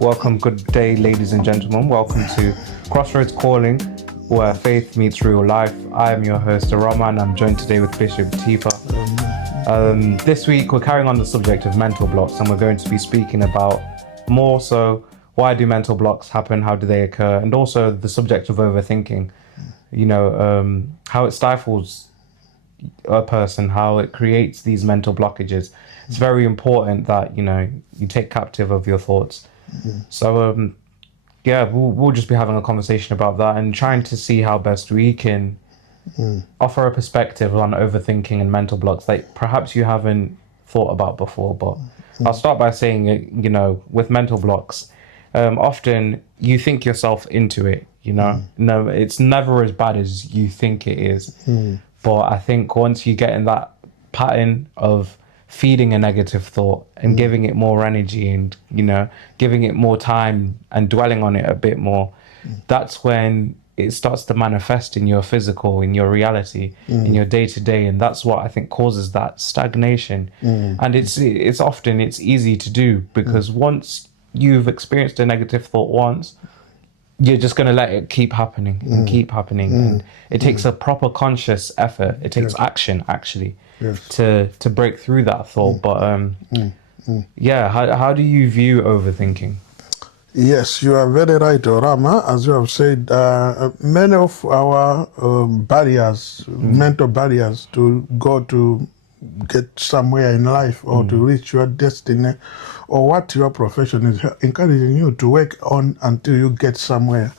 Welcome, good day, ladies and gentlemen. Welcome to Crossroads Calling, where faith meets real life. I am your host, Arama, and I'm joined today with Bishop Tifa. This week, we're carrying on the subject of mental blocks, and we're going to be speaking about more so why do mental blocks happen, how do they occur, and also the subject of overthinking. You know, how it stifles a person, how it creates these mental blockages. It's very important that, you know, you take captive of your thoughts. So, we'll just be having a conversation about that and trying to see how best we can offer a perspective on overthinking and mental blocks that perhaps you haven't thought about before. But I'll start by saying, you know, with mental blocks, often you think yourself into it, you know. No, it's never as bad as you think it is. But I think once you get in that pattern of feeding a negative thought and giving it more energy and, you know, giving it more time and dwelling on it a bit more, that's when it starts to manifest in your physical, in your reality, in your day-to-day. And that's what I think causes that stagnation. And it's easy to do because once you've experienced a negative thought once, you're just going to let it keep happening and keep happening. And it takes a proper conscious effort. It takes action, actually, to break through that thought. But how do you view overthinking? Yes, you are very right, Orama. As you have said, many of our barriers, mental barriers to go to get somewhere in life or to reach your destiny or what your profession is encouraging you to work on until you get somewhere,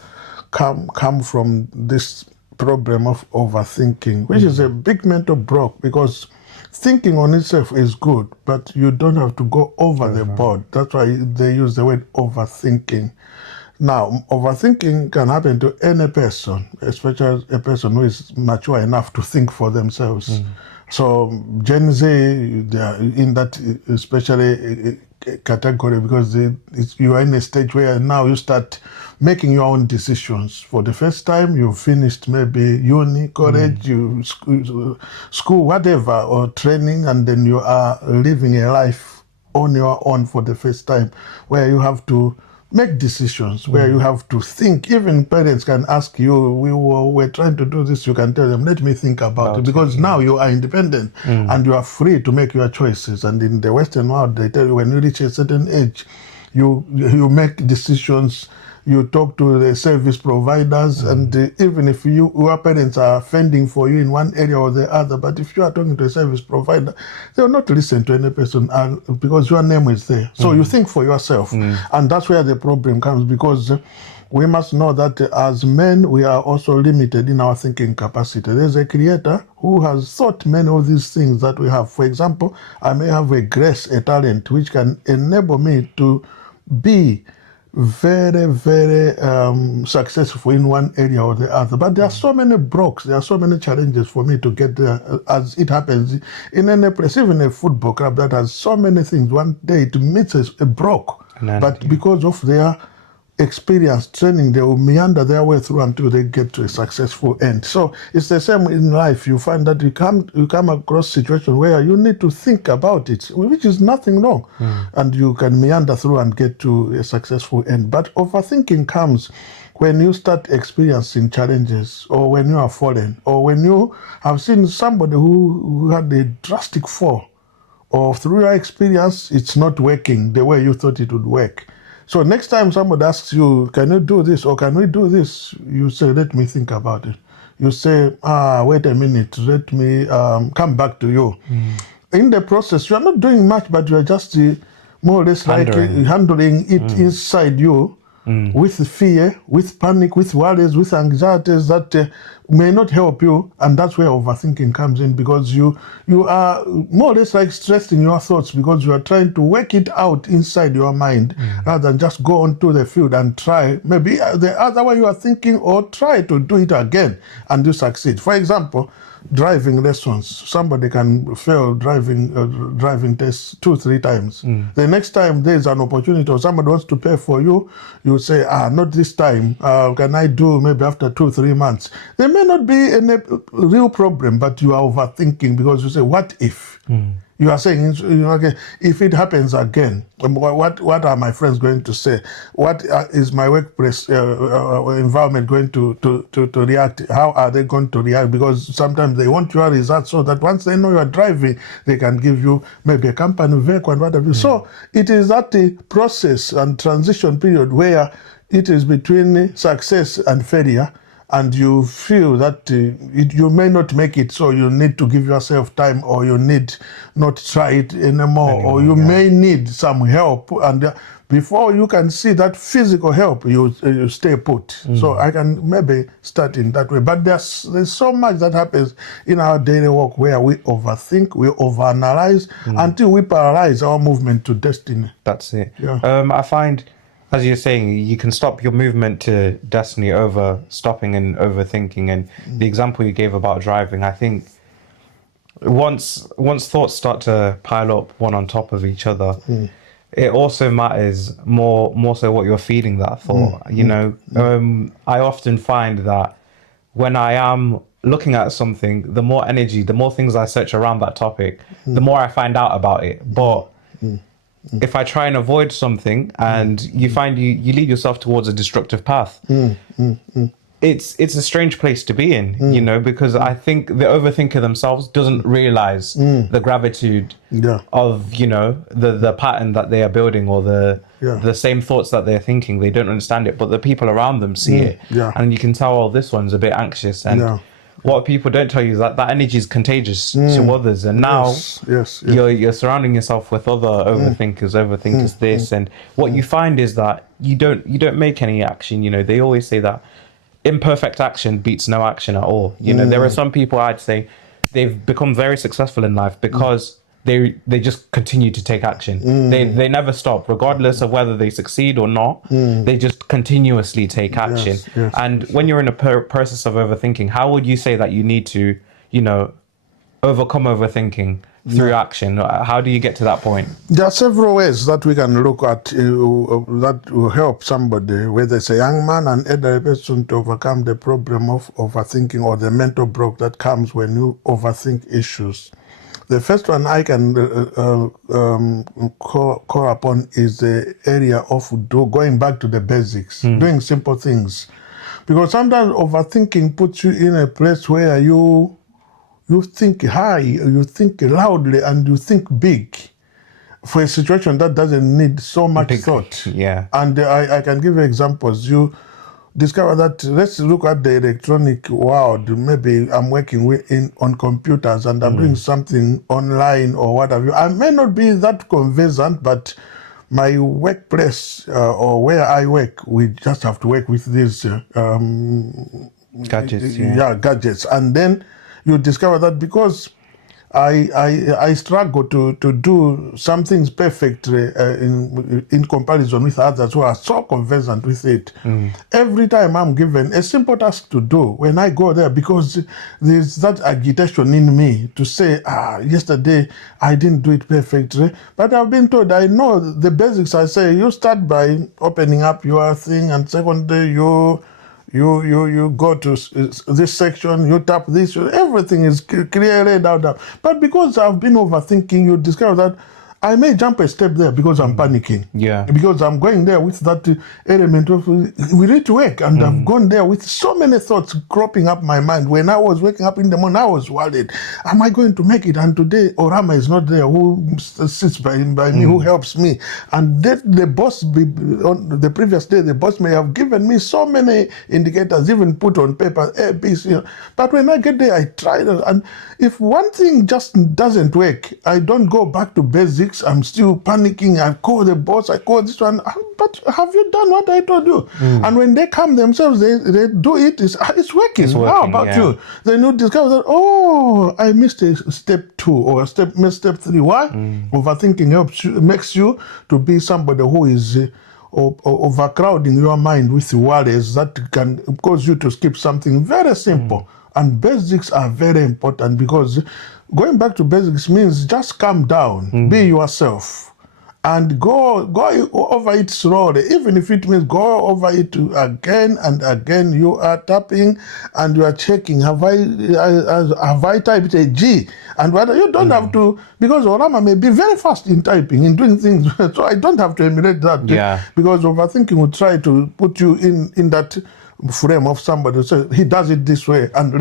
come from this problem of overthinking, which is a big mental block, because thinking on itself is good, but you don't have to go over the board. That's why they use the word overthinking. Now, overthinking can happen to any person, especially a person who is mature enough to think for themselves. So Gen Z, they are in that especially category because you are in a stage where now you start making your own decisions. For the first time, you finished maybe uni, college, school, whatever, or training, and then you are living a life on your own for the first time, where you have to make decisions, where you have to think. Even parents can ask you, we're trying to do this, you can tell them, let me think about it, because now you are independent and you are free to make your choices. And in the Western world, they tell you when you reach a certain age, you make decisions. You talk to the service providers, and even if your parents are fending for you in one area or the other, but if you are talking to a service provider, they will not listen to any person because your name is there. So you think for yourself. And that's where the problem comes, because we must know that as men, we are also limited in our thinking capacity. There's a creator who has thought many of these things that we have. For example, I may have a grace, a talent, which can enable me to be very, very successful in one area or the other. But there are so many blocks, there are so many challenges for me to get there, as it happens in any place, even a football club that has so many things. One day it meets a block, but because of their experience, training, they will meander their way through until they get to a successful end. So it's the same in life. You find that you come across situations where you need to think about it, which is nothing wrong, and you can meander through and get to a successful end. But overthinking comes when you start experiencing challenges, or when you are fallen, or when you have seen somebody who had a drastic fall, or through your experience, it's not working the way you thought it would work. So next time somebody asks you, can you do this or can we do this? You say, let me think about it. You say, wait a minute, let me come back to you. In the process, you are not doing much, but you are just more or less handling it inside you with fear, with panic, with worries, with anxieties that may not help you. And that's where overthinking comes in, because you are more or less like stressed in your thoughts, because you are trying to work it out inside your mind rather than just go onto the field and try maybe the other way you are thinking, or try to do it again and you succeed. For example, driving lessons. Somebody can fail driving tests 2-3 times. The next time there's an opportunity or somebody wants to pay for you, you say, not this time. Can I do maybe after 2-3 months? There may not be any real problem, but you are overthinking because you say, what if? You are saying, okay, if it happens again, what are my friends going to say? What is my workplace environment going to react? How are they going to react? Because sometimes they want your results so that once they know you are driving, they can give you maybe a company vehicle and whatever. So it is that process and transition period where it is between success and failure, and you feel that you may not make it, so you need to give yourself time, or you need not try it anymore, or you may need some help, and before you can see that physical help, you stay put. So I can maybe start in that way. But there's so much that happens in our daily work where we overthink, we overanalyze until we paralyze our movement to destiny. That's it. Yeah. I find, as you're saying, you can stop your movement to destiny over stopping and overthinking. And the example you gave about driving, I think once thoughts start to pile up one on top of each other, it also matters more so what you're feeling that thought. I often find that when I am looking at something, the more energy, the more things I search around that topic, the more I find out about it. But if I try and avoid something, and you find you lead yourself towards a destructive path, it's a strange place to be in, because I think the overthinker themselves doesn't realize the gratitude of, the pattern that they are building, or the same thoughts that they're thinking. They don't understand it, but the people around them see it. And you can tell, oh, this one's a bit anxious. And what people don't tell you is that energy is contagious to others. And now you're surrounding yourself with other overthinkers this. And what you find is that you don't make any action. They always say that imperfect action beats no action at all. There are some people, I'd say, they've become very successful in life because they just continue to take action. They never stop, regardless of whether they succeed or not. They just continuously take action. And when you're in a process of overthinking, how would you say that you need to, overcome overthinking through action? How do you get to that point? There are several ways that we can look at that will help somebody, whether it's a young man and elderly person, to overcome the problem of overthinking, or the mental block that comes when you overthink issues. The first one I can call upon is the area of going back to the basics, doing simple things. Because sometimes overthinking puts you in a place where you think high, you think loudly, and you think big for a situation that doesn't need so much thought. And I can give you examples. You discover that, let's look at the electronic world. Maybe I'm working on computers, and I'm doing something online or whatever. I may not be that conversant, but my workplace or where I work, we just have to work with these gadgets. Gadgets. And then you discover that because I struggle to do some things perfectly in comparison with others who are so conversant with it. Every time I'm given a simple task to do, when I go there, because there's that agitation in me to say, yesterday I didn't do it perfectly, but I've been told, I know the basics. I say, you start by opening up your thing, and secondly, you go to this section, you tap this, everything is clearly laid out. But because I've been overthinking, you discover that I may jump a step there because I'm panicking. Because I'm going there with that element of, we need to work. And I've gone there with so many thoughts cropping up my mind. When I was waking up in the morning, I was worried. Am I going to make it? And today, Orama is not there, who sits by me, who helps me. And the boss, on the previous day, the boss may have given me so many indicators, even put on paper, A, B, C. But when I get there, I try. And if one thing just doesn't work, I don't go back to basics. I'm still panicking. I call the boss, I call this one. But have you done what I told you? And when they come themselves, they do it. It's working. How about you? Then you discover that, I missed a step 2 or missed step 3. Why? Overthinking makes you to be somebody who is overcrowding your mind with worries that can cause you to skip something very simple. And basics are very important, because going back to basics means just calm down, be yourself, and go over it slowly. Even if it means go over it again and again, you are tapping and you are checking, have I typed a G? And whether you don't have to, because Orama may be very fast in typing, in doing things, so I don't have to emulate that. Yeah. Because overthinking will try to put you in that frame of somebody. So he does it this way, and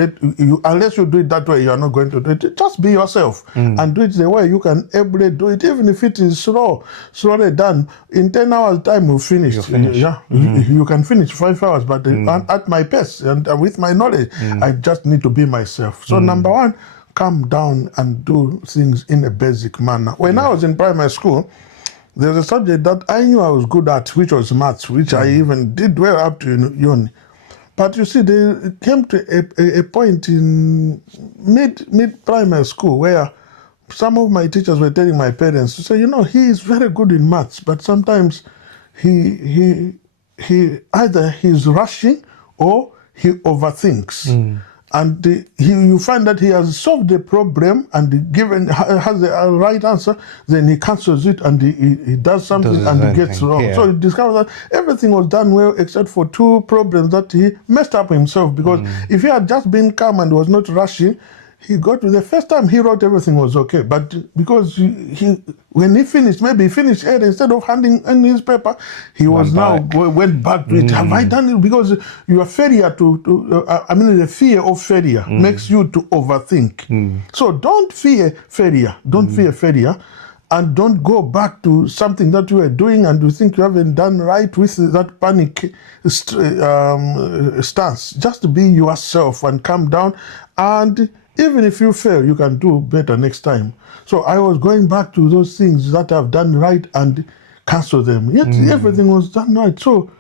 unless you do it that way, you are not going to do it. Just be yourself and do it the way you can ably do it, even if it is slowly done. In 10 hours time, you finish. Yeah, you can finish 5 hours, but at my pace and with my knowledge, I just need to be myself. So number one, calm down and do things in a basic manner. When I was in primary school, there was a subject that I knew I was good at, which was maths, which I even did well up to uni. But you see, they came to a point in mid-primary school where some of my teachers were telling my parents to say, he is very good in maths, but sometimes he either he's rushing or he overthinks. And you find that he has solved the problem and has the right answer, then he cancels it and he does something and he gets wrong. Yeah. So you discover that everything was done well except for 2 problems that he messed up himself, because if he had just been calm and was not rushing, he got to the first time he wrote, everything was okay. But because when he finished, maybe he finished early, instead of handing in his paper, he went back to it. Have I done it? Because your failure the fear of failure makes you to overthink. So don't fear failure. Don't fear failure. And don't go back to something that you were doing and you think you haven't done right with that panic stance. Just be yourself and calm down. And even if you fail, you can do better next time. So I was going back to those things that I've done right and cancel them. Yet everything was done right. So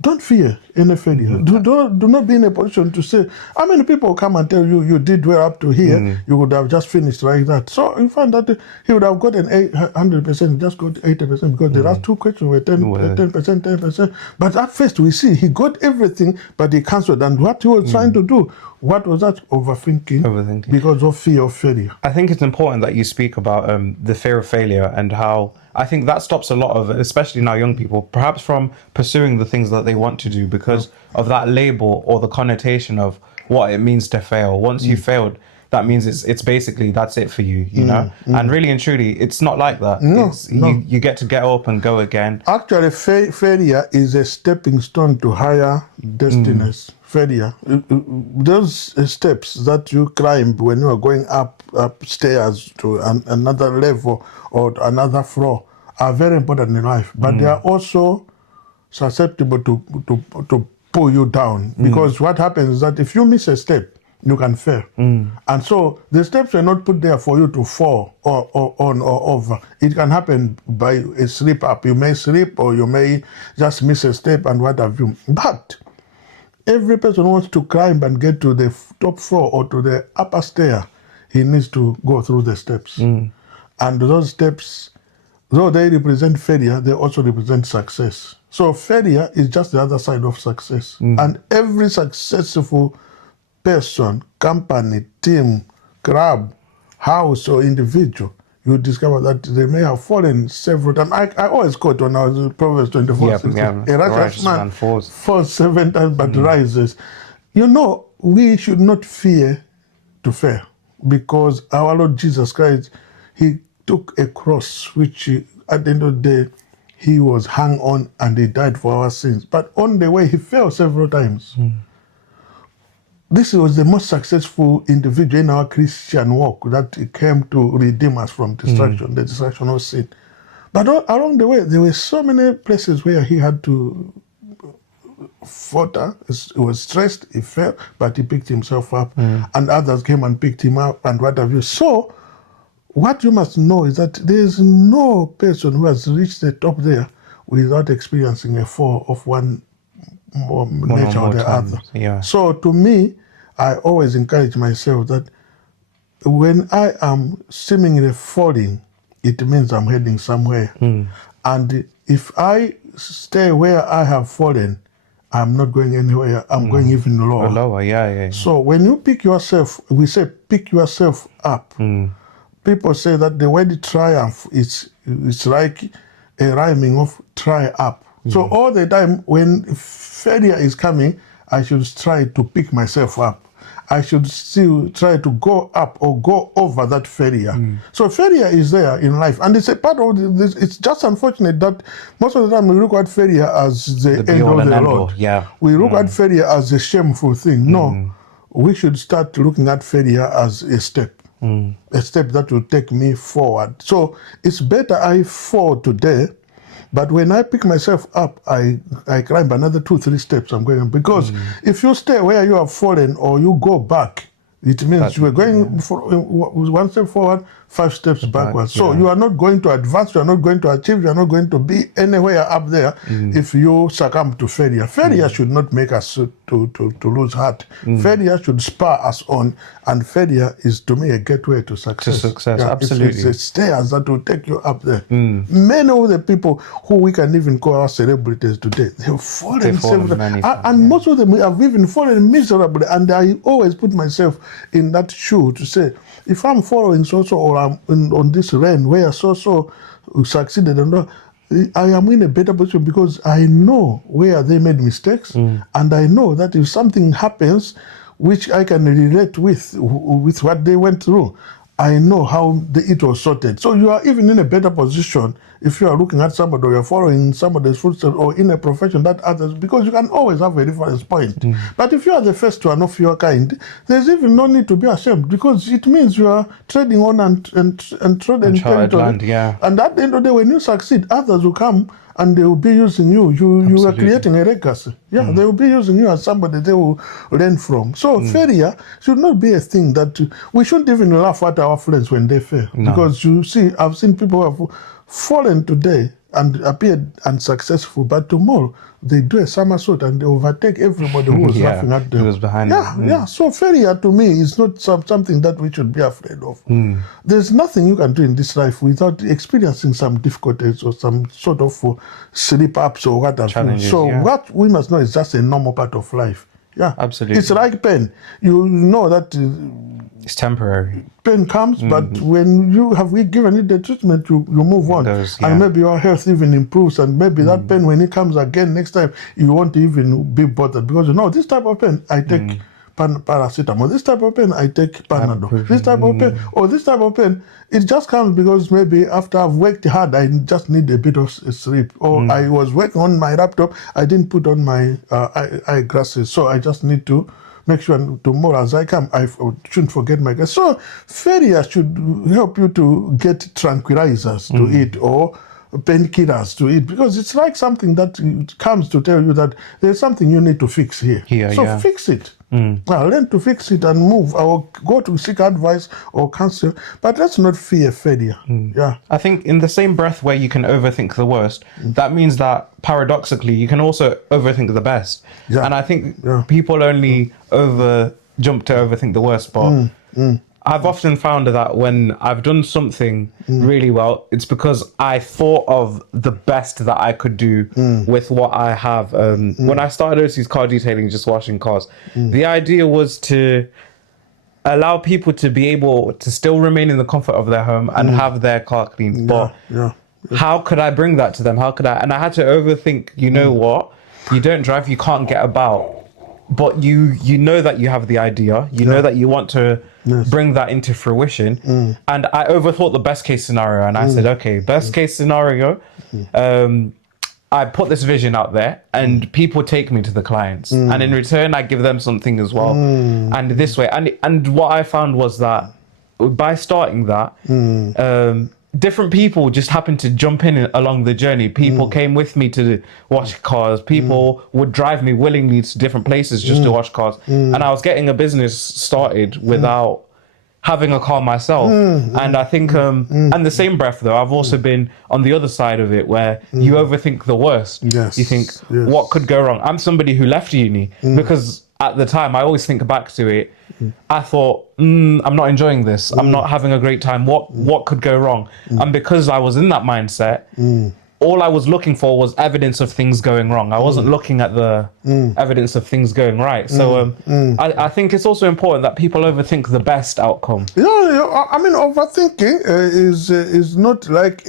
don't fear any failure. Do not be in a position to say, how many people come and tell you did well up to here, you would have just finished like that. So you find that he would have gotten 100%, just got 80%, because the last 2 questions were 10%. But at first we see he got everything, but he cancelled. And what he was trying to do, what was that? Overthinking. Because of fear of failure. I think it's important that you speak about the fear of failure, and how I think that stops a lot of, especially now young people, perhaps from pursuing the things that they want to do because of that label or the connotation of what it means to fail. Once you failed, that means it's basically, that's it for you, you know? And really and truly, it's not like that. You get to get up and go again. Actually, failure is a stepping stone to higher destinies. Failure, those steps that you climb when you are going upstairs to another level or another floor are very important in life, but they are also susceptible to pull you down, because what happens is that if you miss a step, you can fail. And so the steps were not put there for you to fall or on or over. It can happen by a slip up. You may slip or you may just miss a step and what have you. But every person who wants to climb and get to the top floor or to the upper stair, he needs to go through the steps. And those steps, though they represent failure, they also represent success. So failure is just the other side of success. And every successful person, company, team, club, house, or individual, you discover that they may have fallen several times. I always quote when I was in Proverbs 24, a righteous man falls 7 times but rises. We should not fear to fail, because our Lord Jesus Christ, he took a cross, which at the end of the day, he was hung on and he died for our sins. But on the way, he fell several times. This was the most successful individual in our Christian walk that came to redeem us from destruction, the destruction of sin. But along the way, there were so many places where he had to falter. He was stressed, he fell, but he picked himself up. And others came and picked him up and what have you. So, what you must know is that there is no person who has reached the top there without experiencing a fall of one nature or the other. Yeah. So to me, I always encourage myself that when I am seemingly falling, it means I'm heading somewhere. And if I stay where I have fallen, I'm not going anywhere. I'm going even lower. Lower, So when you pick yourself, we say pick yourself up. People say that the word triumph is like a rhyming of try up. So all the time when failure is coming, I should try to pick myself up. I should still try to go up or go over that failure. So failure is there in life, and it's a part of this. It's just unfortunate that most of the time we look at failure as the end of the road. Yeah. We look at failure as a shameful thing. No, we should start looking at failure as a step that will take me forward. So it's better I fall today, but when I pick myself up, I climb another 2-3 steps. I'm going, because if you stay where you have fallen or you go back, it means you are going for 1 step forward, 5 steps backwards. So you are not going to advance, you are not going to achieve, you are not going to be anywhere up there if you succumb to failure. Failure should not make us to lose heart. Failure should spur us on, and failure is to me a gateway to success. Absolutely. It's the stairs that will take you up there. Many of the people who we can even call our celebrities today, they've fallen several times. And most of them have even fallen miserably. And I always put myself in that shoe to say, if I'm following so-so, or I'm on this lane where so-so succeeded, and I am in a better position because I know where they made mistakes, and I know that if something happens which I can relate with what they went through, I know how it was sorted. So you are even in a better position if you are looking at somebody or you're following somebody's footsteps or in a profession that others, because you can always have a reference point. But if you are the first one of your kind, there's even no need to be ashamed, because it means you are treading on and trodden territory. And at the end of the day, when you succeed, others will come and they will be using you. You are creating a legacy. They will be using you as somebody they will learn from. So failure should not be a thing that we shouldn't even laugh at our friends when they fail. Because you see, I've seen people who have fallen today and appeared unsuccessful, but tomorrow they do a somersault and they overtake everybody who was laughing at them. Who was behind them. So failure to me is not something that we should be afraid of. There's nothing you can do in this life without experiencing some difficulties or some sort of slip-ups or what have you. So what we must know is just a normal part of life. Absolutely. It's like pain. You know that it's temporary. Pain comes, but when you have given it the treatment, you move on. And maybe your health even improves, and maybe that pain, when it comes again next time, you won't even be bothered, because you know, this type of pain, I take paracetamol. This type of pain, I take Panadol. This type of pain, or this type of pain, it just comes because maybe after I've worked hard, I just need a bit of sleep. Or I was working on my laptop, I didn't put on my eyeglasses, so I just need to make sure tomorrow as I come, I shouldn't forget my glasses. So failure should help you to get tranquilizers to eat, or painkillers to eat, because it's like something that comes to tell you that there's something you need to fix here. So fix it. Learn to fix it and move, or go to seek advice or counsel, but let's not fear failure. I think in the same breath where you can overthink the worst, that means that paradoxically you can also overthink the best. And I think people only jump to overthink the worst, but I've often found that when I've done something really well, it's because I thought of the best that I could do with what I have. When I started overseas car detailing, just washing cars, the idea was to allow people to be able to still remain in the comfort of their home and have their car cleaned. But how could I bring that to them? How could I? And I had to overthink, you know what? You don't drive, you can't get about. But you know that you have the idea, you know that you want to bring that into fruition. And I overthought the best case scenario, and I said, okay, best case scenario, I put this vision out there and people take me to the clients, and in return I give them something as well. And this way, and what I found was that by starting that, different people just happened to jump in along the journey. People came with me to wash cars. People would drive me willingly to different places just to wash cars. And I was getting a business started without having a car myself. And I think, and the same breath though, I've also been on the other side of it, where you overthink the worst. You think, what could go wrong? I'm somebody who left uni because at the time, I always think back to it, I thought, I'm not enjoying this. I'm not having a great time. What could go wrong? And because I was in that mindset, all I was looking for was evidence of things going wrong. I wasn't looking at the evidence of things going right. So I think it's also important that people overthink the best outcome. I mean, overthinking is not like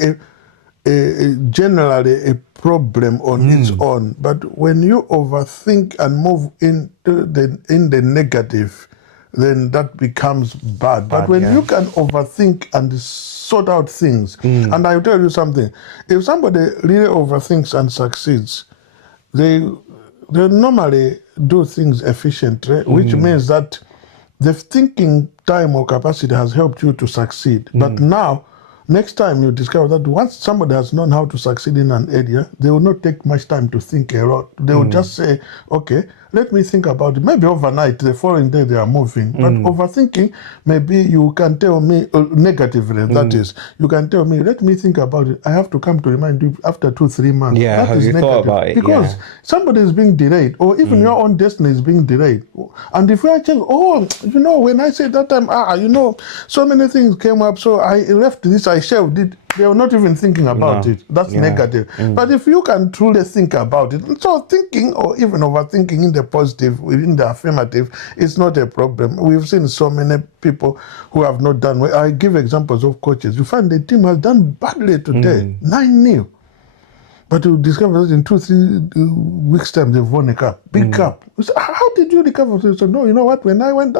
generally a problem on its own. But when you overthink and move into the negative, then that becomes bad. But when you can overthink and sort out things, and I'll tell you something, if somebody really overthinks and succeeds, they normally do things efficiently, which means that the thinking time or capacity has helped you to succeed. But now, next time you discover that once somebody has known how to succeed in an area, they will not take much time to think a lot. They will just say, okay, let me think about it. Maybe overnight, the following day they are moving. But overthinking, maybe you can tell me, negatively, that is, you can tell me, let me think about it. I have to come to remind you after 2-3 months. Yeah, that have is you negative. thought about it? Because somebody is being delayed, or even your own destiny is being delayed. And if you are saying, oh, when I said that time, so many things came up, so I left this, I shelved it. They are not even thinking about it. That's negative. But if you can truly think about it, so thinking or even overthinking in the positive, in the affirmative, is not a problem. We've seen so many people who have not done well. I give examples of coaches. You find the team has done badly today, 9-0. But you discover that in 2-3 weeks' time, they've won a cup, big cup. You say, how did you recover? So, no, you know what? When I went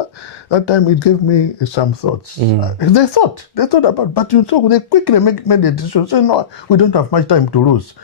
that time, it gave me some thoughts. They thought about, but they quickly made a decision. Say, no, we don't have much time to lose.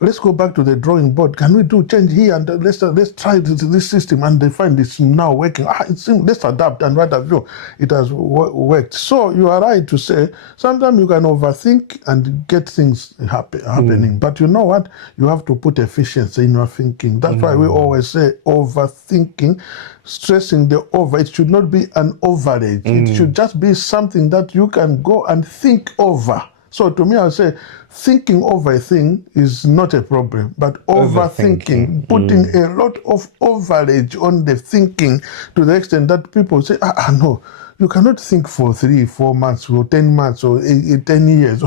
Let's go back to the drawing board. Can we do change here? And let's try this system. And they find it's now working. Let's adapt. And right of you, it has worked. So you are right to say, sometimes you can overthink and get things happening. But you know what? You have to put efficiency in your thinking. That's why we always say overthinking, stressing the over. It should not be an overage. It should just be something that you can go and think over. So to me, I say thinking over a thing is not a problem, but overthinking, putting a lot of overage on the thinking to the extent that people say, no, you cannot think for 3-4 months or 10 months or 10 years.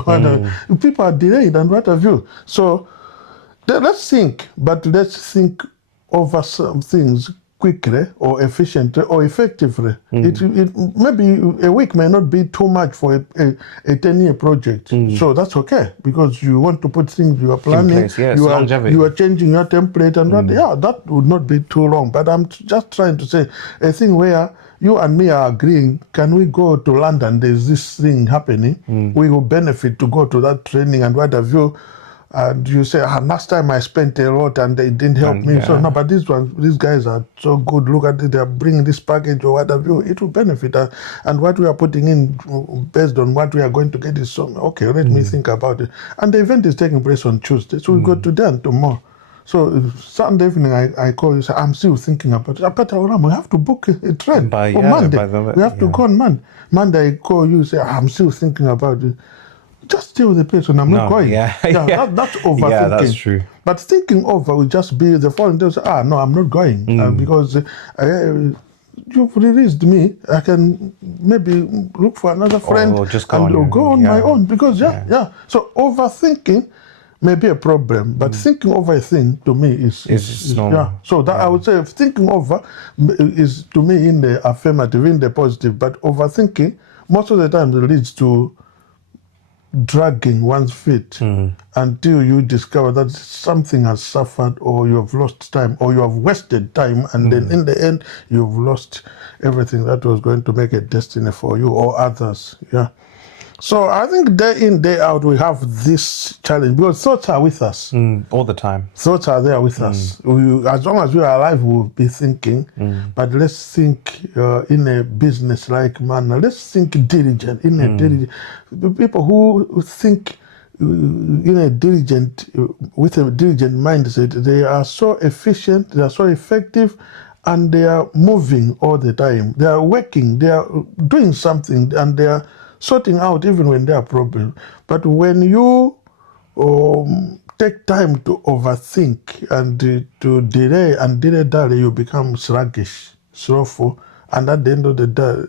People are delayed and what have you. So let's think, but let's think over some things quickly or efficiently or effectively. It maybe a week may not be too much for a 10-year project. So that's okay, because you want to put things you are planning, in place, you are changing your template and that would not be too long. But I'm just trying to say a thing where you and me are agreeing, can we go to London? There's this thing happening. We will benefit to go to that training and what have you. And you say, last time I spent a lot and they didn't help me. So no, but these guys are so good. Look at it, they're bringing this package or what have you. It will benefit us. And what we are putting in based on what we are going to get is so, okay, let me think about it. And the event is taking place on Tuesday. So we go today and tomorrow. So Sunday evening, I call you, say, I'm still thinking about it. But we have to book a train for Monday. We have to go on Monday. Monday, I call you, say, I'm still thinking about it. Just tell the person I'm not going. That's overthinking. Yeah, that's true. But thinking over will just be the following day, say, no, I'm not going because you've released me. I can maybe look for another friend or just go on my own because So overthinking may be a problem, but thinking over a thing to me is normal. So that I would say thinking over is to me in the affirmative, in the positive, but overthinking most of the time leads to dragging one's feet until you discover that something has suffered or you have lost time or you have wasted time, and then in the end you've lost everything that was going to make a destiny for you or others. So I think day in, day out, we have this challenge because thoughts are with us. All the time. Thoughts are there with us. As long as we are alive, we'll be thinking. But let's think in a business-like manner. Let's think diligent. People who think with a diligent mindset, they are so efficient, they are so effective, and they are moving all the time. They are working, they are doing something, and they are sorting out even when there are problems. But when you take time to overthink and to delay, you become sluggish, slothful, and at the end of the day,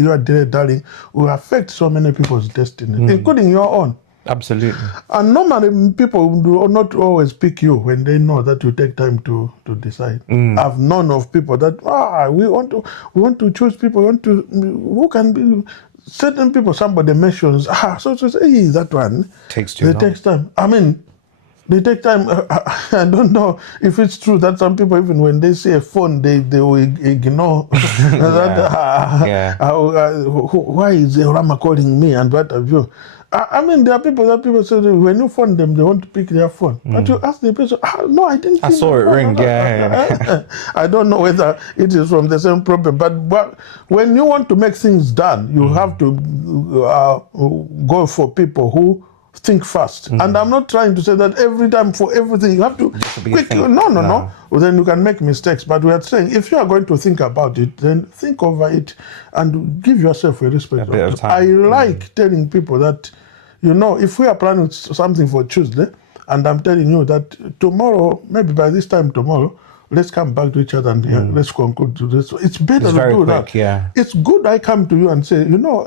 your dilly-dallying will affect so many people's destiny, including your own. Absolutely. And normally people do not always pick you when they know that you take time to decide. I've known of people that we want to choose people who can be certain people, somebody mentions, hey, that one. Takes too long. Takes time. I mean, they take time. I don't know if it's true that some people, even when they see a phone, they will ignore that. Why is Rama calling me and what have you? I mean, there are people say when you phone them, they want to pick their phone. But you ask the person, no, I didn't. I saw it ring. I don't know whether it is from the same problem, but when you want to make things done, you have to go for people who think fast. And I'm not trying to say that every time for everything you have to quick. No. Well, then you can make mistakes. But we are saying if you are going to think about it, then think over it and give yourself a respect. bit of time. I like telling people that, if we are planning something for Tuesday, and I'm telling you that tomorrow, maybe by this time tomorrow, let's come back to each other and let's conclude to this. It's better to do that. Yeah. It's good I come to you and say,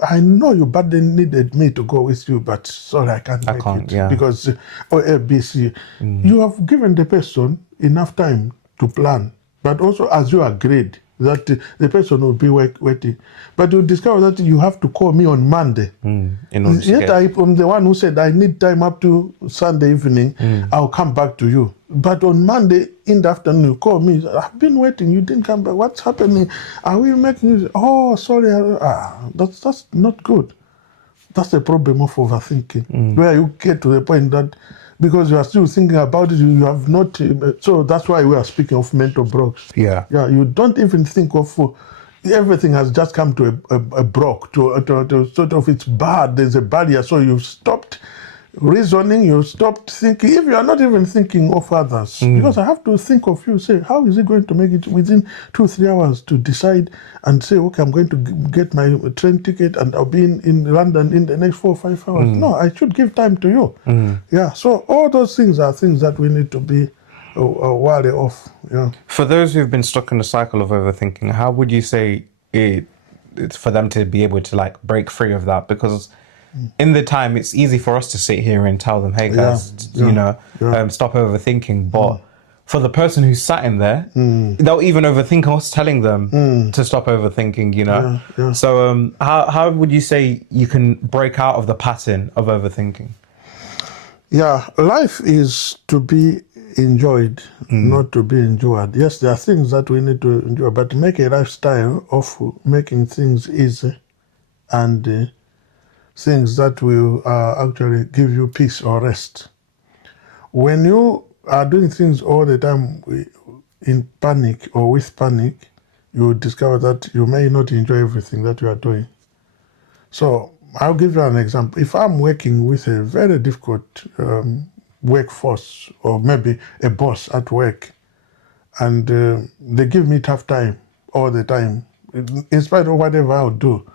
I know you badly needed me to go with you, but sorry, I can't make it. Because ABC, you have given the person enough time to plan, but also as you agreed that the person will be waiting. But you discover that you have to call me on Monday. Yet I'm the one who said I need time up to Sunday evening. I'll come back to you. But on Monday in the afternoon, you call me. I've been waiting. You didn't come back. What's happening? Are we making it? Oh, sorry. That's not good. That's the problem of overthinking, where you get to the point that because you are still thinking about it, you have not. So that's why we are speaking of mental blocks. Yeah. You don't even think of. Everything has just come to a block, to sort of it's bad. There's a barrier, so you've stopped reasoning, you stopped thinking. If you are not even thinking of others, because I have to think of you, say, how is he going to make it within 2-3 hours to decide and say, okay, I'm going to get my train ticket and I'll be in London in the next 4 or 5 hours. No, I should give time to you. So all those things are things that we need to be wary of. For those who've been stuck in the cycle of overthinking, how would you say it's for them to be able to break free of that? Because in the time, it's easy for us to sit here and tell them, hey guys, stop overthinking. But for the person who's sat in there, they'll even overthink us telling them to stop overthinking, So how would you say you can break out of the pattern of overthinking? Life is to be enjoyed, not to be endured. Yes, there are things that we need to endure, but make a lifestyle of making things easy and things that will actually give you peace or rest. When you are doing things all the time in panic or with panic, you will discover that you may not enjoy everything that you are doing. So I'll give you an example. If I'm working with a very difficult workforce or maybe a boss at work, and they give me tough time all the time, in spite of whatever I'll do,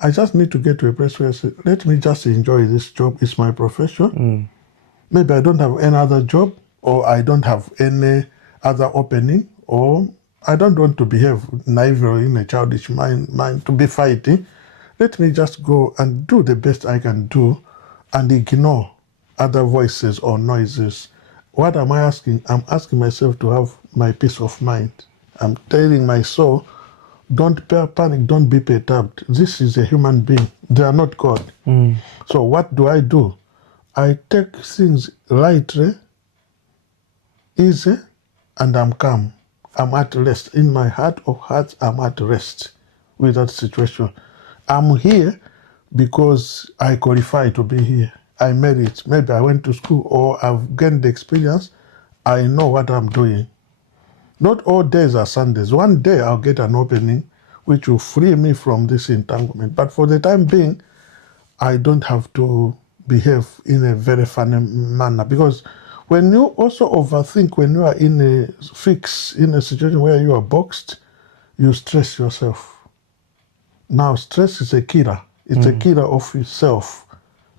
I just need to get to a place where I say, let me just enjoy this job. It's my profession. Maybe I don't have any other job, or I don't have any other opening, or I don't want to behave naively in a childish mind to be fighting. Let me just go and do the best I can do and ignore other voices or noises. What am I asking? I'm asking myself to have my peace of mind. I'm telling my soul, don't panic, don't be perturbed. This is a human being. They are not God. So what do? I take things lightly, easy, and I'm calm. I'm at rest. In my heart of hearts, I'm at rest with that situation. I'm here because I qualify to be here. I made it. Maybe I went to school or I've gained the experience. I know what I'm doing. Not all days are Sundays. One day I'll get an opening which will free me from this entanglement. But for the time being, I don't have to behave in a very funny manner. Because when you also overthink, when you are in a fix, in a situation where you are boxed, you stress yourself. Now, stress is a killer. It's a killer of yourself.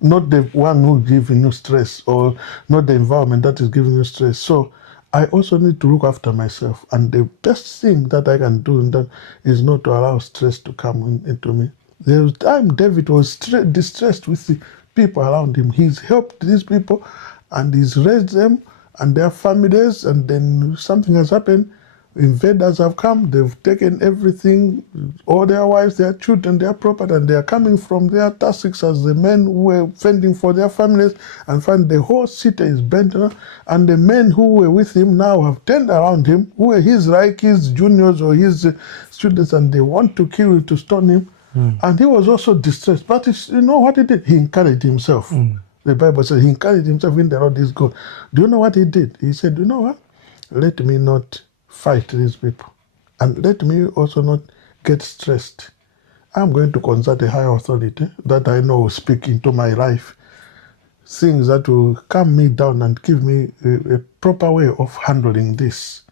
Not the one who's giving you stress, or not the environment that is giving you stress. So I also need to look after myself. And the best thing that I can do in that is not to allow stress to come into me. There was time David was distressed with the people around him. He's helped these people and he's raised them and their families, and then something has happened invaders have come, they've taken everything, all their wives, their children, their property, and they are coming from their tasks as the men who were fending for their families, and find the whole city is bent around, and the men who were with him now have turned around him, who were his his juniors or his students, and they want to kill him, to stone him. And he was also distressed. But you know what he did? He encouraged himself. The Bible says he encouraged himself in the Lord is God. Do you know what he did? He said, you know what? Let me not fight these people. And let me also not get stressed. I'm going to consult a higher authority that I know will speak into my life. Things that will calm me down and give me a proper way of handling this.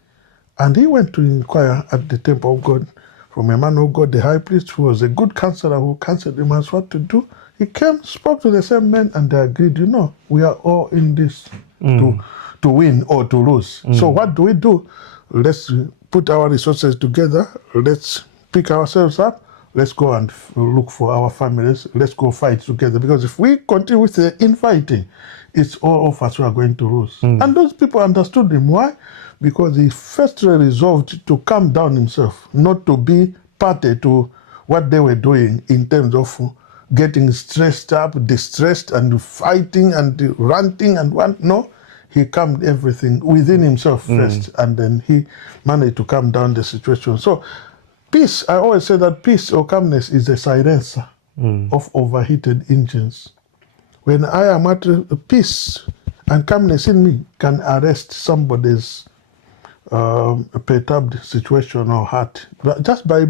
And he went to inquire at the temple of God from a man of God, the high priest, who was a good counselor, who counseled him as what to do. He came, spoke to the same men, and they agreed, you know, we are all in this to win or to lose. So what do? Let's put our resources together. Let's pick ourselves up. Let's go and look for our families. Let's go fight together. Because if we continue with the infighting, it's all of us who are going to lose. And those people understood him. Why? Because he firstly resolved to calm down himself, not to be party to what they were doing in terms of getting stressed up, distressed, and fighting and ranting and what. No, he calmed everything within himself first, and then he managed to calm down the situation. So peace, I always say that peace or calmness is a silencer of overheated engines. When I am at peace and calmness in me can arrest somebody's perturbed situation or heart. But just by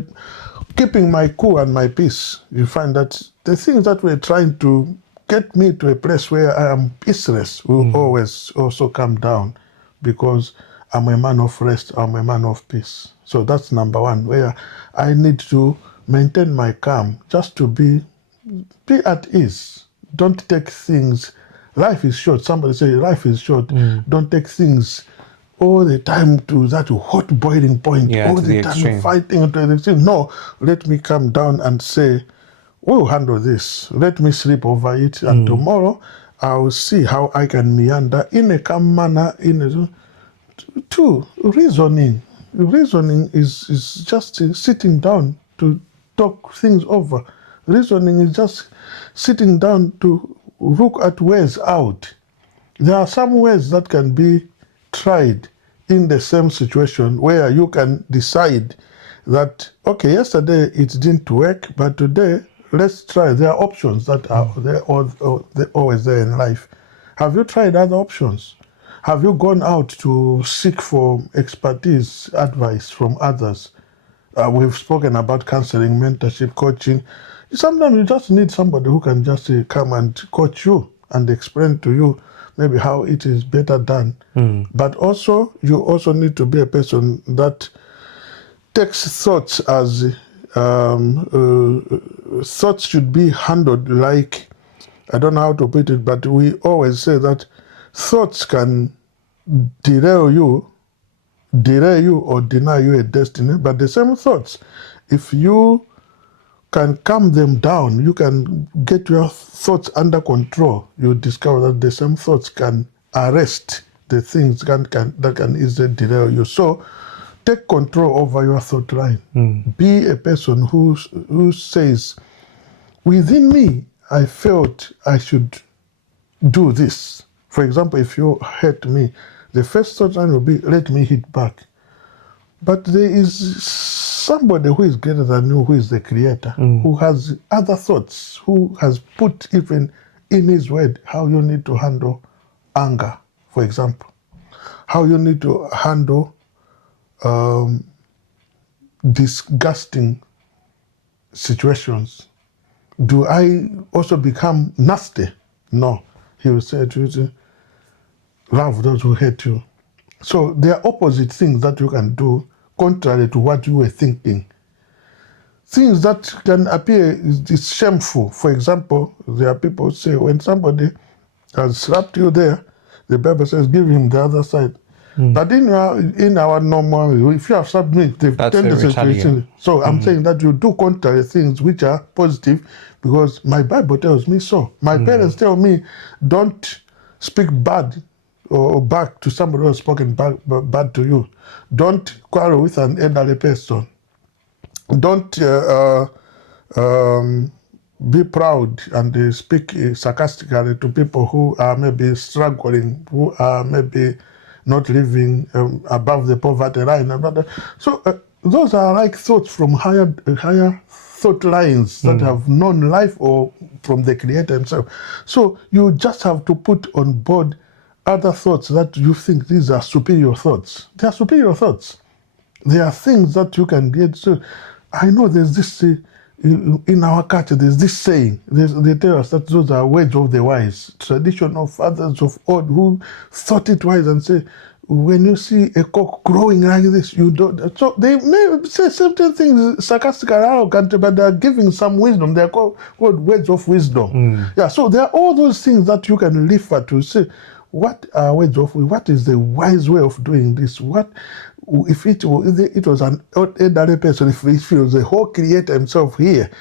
keeping my cool and my peace, you find that the things that were trying to get me to a place where I am peaceless will always also come down, because I'm a man of rest, I'm a man of peace. So that's number one, where I need to maintain my calm, just to be at ease. Don't take things, life is short. Somebody say life is short. Don't take things all the time to that hot boiling point, all the time extreme. Fighting to the extreme. No, let me come down and say, we'll handle this. Let me sleep over it, and tomorrow I'll see how I can meander in a calm manner. Two, reasoning. Reasoning is just sitting down to talk things over. Reasoning is just sitting down to look at ways out. There are some ways that can be tried in the same situation, where you can decide that, okay, yesterday it didn't work, but today let's try. There are options that are there, they're always there in life. Have you tried other options? Have you gone out to seek for expertise, advice from others? We've spoken about counseling, mentorship, coaching. Sometimes you just need somebody who can just come and coach you and explain to you maybe how it is better done. But also, you also need to be a person that takes thoughts as thoughts should be handled like, I don't know how to put it, but we always say that thoughts can derail you or deny you a destiny. But the same thoughts, if you can calm them down, you can get your thoughts under control, you discover that the same thoughts can arrest the things that can easily derail you. So take control over your thought line. Be a person who says, within me, I felt I should do this. For example, if you hurt me, the first thought line will be, let me hit back. But there is somebody who is greater than you, who is the creator, who has other thoughts, who has put even in his word how you need to handle anger, for example, how you need to handle disgusting situations. Do I also become nasty? No. He will say to you, love those who hate you. So there are opposite things that you can do contrary to what you were thinking. Things that can appear is shameful. For example, there are people who say when somebody has slapped you there, the Bible says give him the other side. But in our normal, if you have slapped me, they've tendency to. So I'm saying that you do contrary things which are positive, because my Bible tells me so. My parents tell me don't speak bad or back to somebody who has spoken bad to you. Don't quarrel with an elderly person. Don't be proud and speak sarcastically to people who are maybe struggling, who are maybe not living above the poverty line. So those are like thoughts from higher thought lines that have known life or from the Creator himself. So you just have to put on board other thoughts that you think these are superior thoughts. They are superior thoughts. They are things that you can get. So I know there's this, in our culture, there's this saying, they tell us that those are words of the wise, tradition of fathers of old who thought it wise and say, when you see a cock crowing like this, you don't. So they may say certain things sarcastically, arrogant, but they're giving some wisdom. They're called words of wisdom. Yeah, so there are all those things that you can refer to. Say, what are words of wisdom? What is the wise way of doing this? What if it was an elderly person? If it was the whole Creator himself here,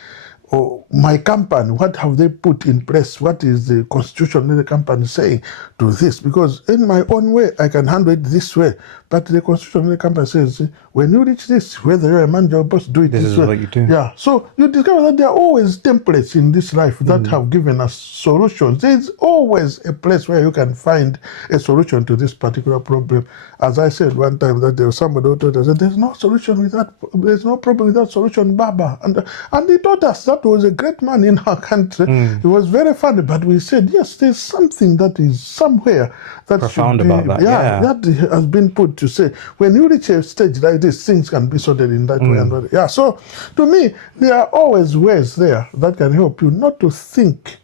or my company, what have they put in place? What is the constitution of the company saying to this? Because in my own way, I can handle it this way. But the constitution of the company says, when you reach this, whether you're a manager or boss, do it this way. This is what you do. Yeah. So you discover that there are always templates in this life that have given us solutions. There's always a place where you can find a solution to this particular problem. As I said one time, that there was somebody who told us that there's no solution without, there's no problem without solution, Baba. And he taught us that was a great man in our country. It was very funny, but we said, yes, there's something that is somewhere that profound should be, about that. That has been put to say, when you reach a stage like this, things can be sorted in that way. And yeah, so to me, there are always ways there that can help you not to think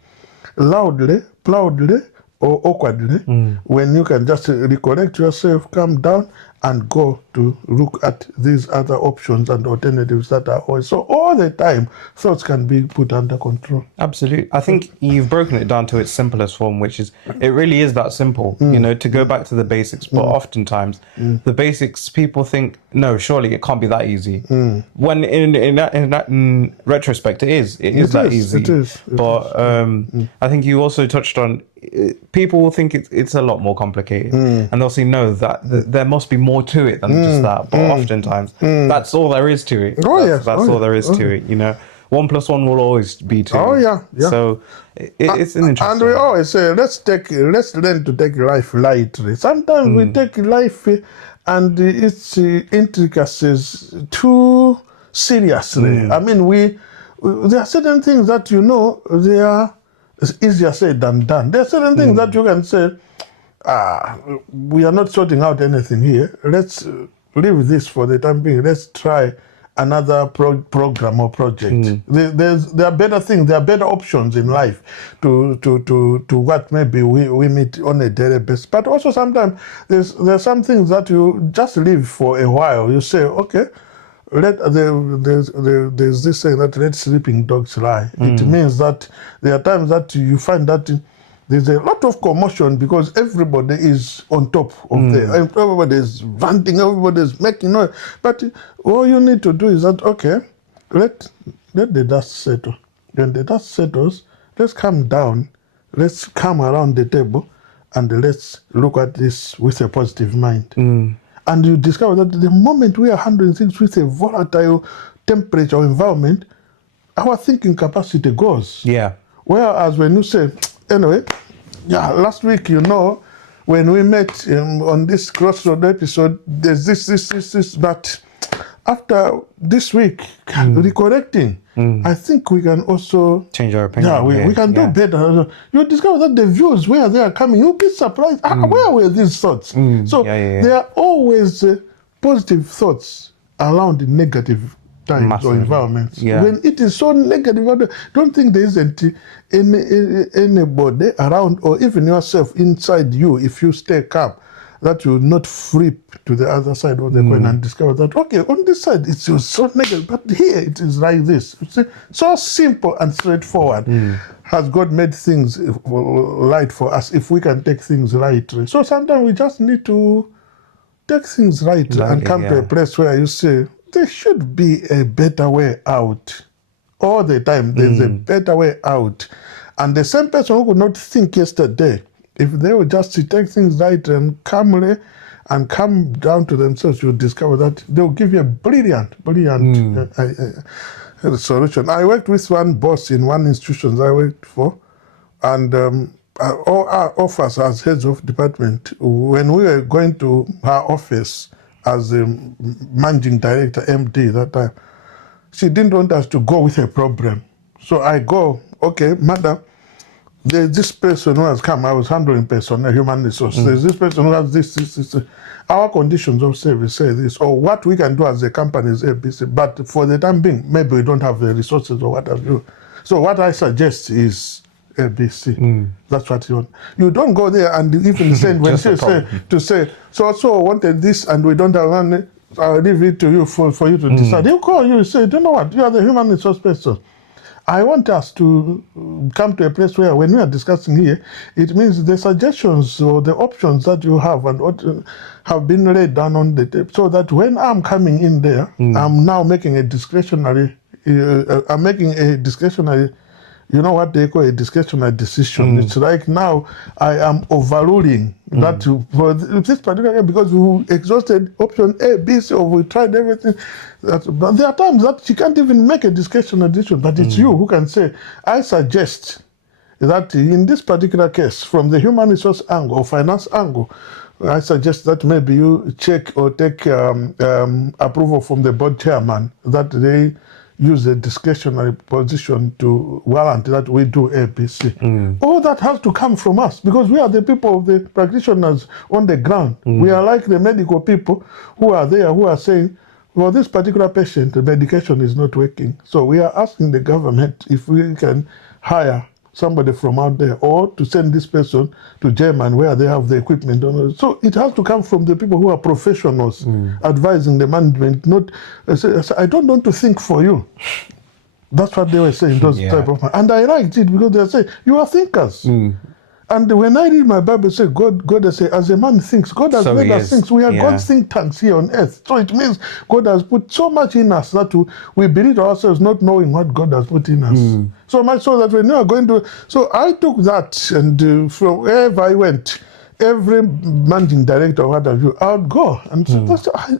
loudly, proudly, or awkwardly, when you can just recollect yourself, calm down, and go to look at these other options and alternatives that are always. So all the time, thoughts can be put under control. Absolutely. I think you've broken it down to its simplest form, which is, it really is that simple, you know, to go back to the basics. But oftentimes, the basics, people think, no, surely it can't be that easy. When in retrospect, it is that easy. It is. But I think you also touched on, people will think it's a lot more complicated, and they'll say no, that there must be more to it than just that. But oftentimes, that's all there is to it. That's all there is to it. You know, 1 + 1 will always be 2. Oh yeah. So it's an interesting. And we always say, let's learn to take life lightly. Sometimes we take life and its intricacies too seriously. I mean, there are certain things that they are. It's easier said than done. There are certain things that you can say, we are not sorting out anything here. Let's leave this for the time being. Let's try another program or project. There are better things, there are better options in life to what maybe we meet on a daily basis. But also sometimes there's some things that you just leave for a while. You say, okay, there's this saying that let sleeping dogs lie. It means that there are times that you find that there's a lot of commotion because everybody is on top of everybody is ranting, everybody is making noise. But all you need to do is that, okay, let the dust settle. When the dust settles, let's calm down, let's come around the table, and let's look at this with a positive mind. And you discover that the moment we are handling things with a volatile temperature or environment, our thinking capacity goes. Yeah. Whereas when you say, anyway, last week, when we met on this Crossroads episode, there's this, but after this week, recorrecting, I think we can also change our opinion. We can do better. You discover that the views where they are coming, you'll be surprised. Where were these thoughts? So there are always positive thoughts around negative times or environments. When it is so negative, I don't think there isn't anybody around, or even yourself inside you, if you stay calm, that you will not flip to the other side of the coin and discover that, okay, on this side it's so negative, but here it is like this. See, so simple and straightforward. Has God made things light for us if we can take things lightly? So sometimes we just need to take things lightly and come to a place where you say, there should be a better way out. All the time, there's a better way out. And the same person who could not think yesterday if they would just take things right and calmly and come down to themselves, you'll discover that they'll give you a brilliant solution. I worked with one boss in one institution I worked for, and all our offers as heads of department, when we were going to her office as a managing director, MD that time, she didn't want us to go with a problem. So I go, okay, madam, there's this person who has come. I was handling personnel, human resources. There's this person who has this. Our conditions of service say this, or what we can do as a company is ABC. But for the time being, maybe we don't have the resources or what have you. So what I suggest is ABC. That's what you want. You don't go there and even send when she say to say so wanted this and we don't have money. I'll leave it to you for you to decide. He'll call you and say, do you know what? You are the human resource person. I want us to come to a place where when we are discussing here, it means the suggestions or the options that you have and what have been laid down on the table, so that when I'm coming in there, I'm now making a discretionary, you know what they call a discretionary decision. It's like now I am overruling that for this particular game because we exhausted option A, B, C, or we tried everything. But there are times that she can't even make a discretionary decision, but it's you who can say, I suggest that in this particular case, from the human resource angle or finance angle, I suggest that maybe you check or take approval from the board chairman that they use a discretionary position to warrant that we do ABC. All that has to come from us because we are the people of the practitioners on the ground. We are like the medical people who are there, who are saying, well, this particular patient, the medication is not working. So we are asking the government if we can hire somebody from out there or to send this person to Germany where they have the equipment. So it has to come from the people who are professionals advising the management, not I don't want to think for you. That's what they were saying, those type of, and I liked it because they say you are thinkers. And when I read my Bible, it says God has said, as a man thinks, God has made us think. We are God's think tanks here on earth. So it means God has put so much in us that we believe ourselves not knowing what God has put in us. So much so that when you are going to... So I took that and from wherever I went, every managing director or what have you, I would go and say,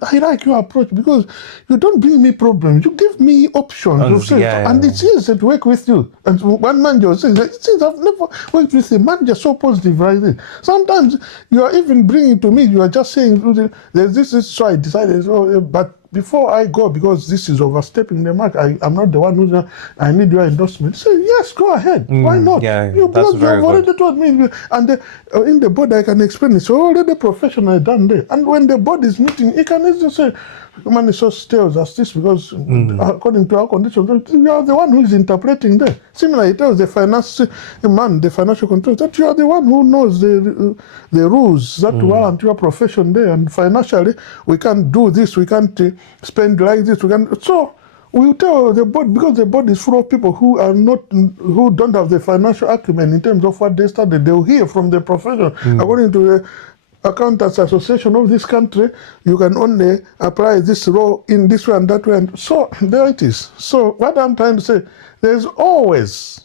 I like your approach because you don't bring me problems. You give me options. And it's easy to work with you. And one manager says, I've never worked with a manager so positive like this. Sometimes you are even bringing to me, you are just saying, there's this, so I decided, but before I go, because this is overstepping the mark, I'm not the one who's, I need your endorsement. Say, yes, go ahead. Why not? Because you have already told me. And in the board, I can explain it. So already professional done there. And when the board is meeting, it can easily say, human resource tells us this because according to our conditions, you are the one who is interpreting there. Similarly, it tells the financial control, that you are the one who knows the rules that warrant your profession there. And financially, we can't do this, we can't spend like this, we can. So we tell the board, because the board is full of people who don't have the financial acumen in terms of what they studied. They'll hear from the profession. According to the Accountants Association of this country, you can only apply this law in this way and that way. And so there it is. So what I'm trying to say, there's always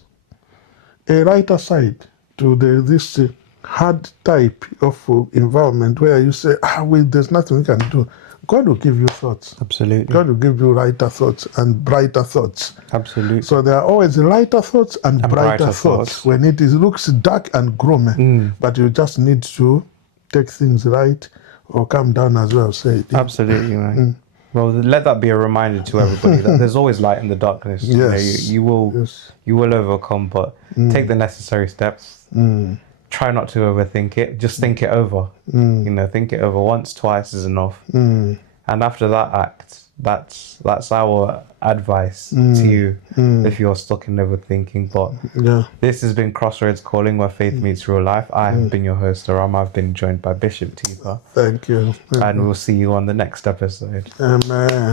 a lighter side to this hard type of environment where you say, there's nothing we can do. God will give you thoughts. Absolutely. God will give you lighter thoughts and brighter thoughts. Absolutely. So there are always lighter thoughts and brighter thoughts when it looks dark and gloomy. But you just need to take things right or come down as well. Say it. Absolutely, man. Well, let that be a reminder to everybody that there's always light in the darkness. Yes. You will overcome, but take the necessary steps. Try not to overthink it. Just think it over. Think it over once, twice is enough. And after that act, that's our advice to you if you're stuck in overthinking. But this has been Crossroads Calling, where faith meets real life. I have been your host, Aram. I've been joined by Bishop Tipa. Thank you. And we'll see you on the next episode. Amen.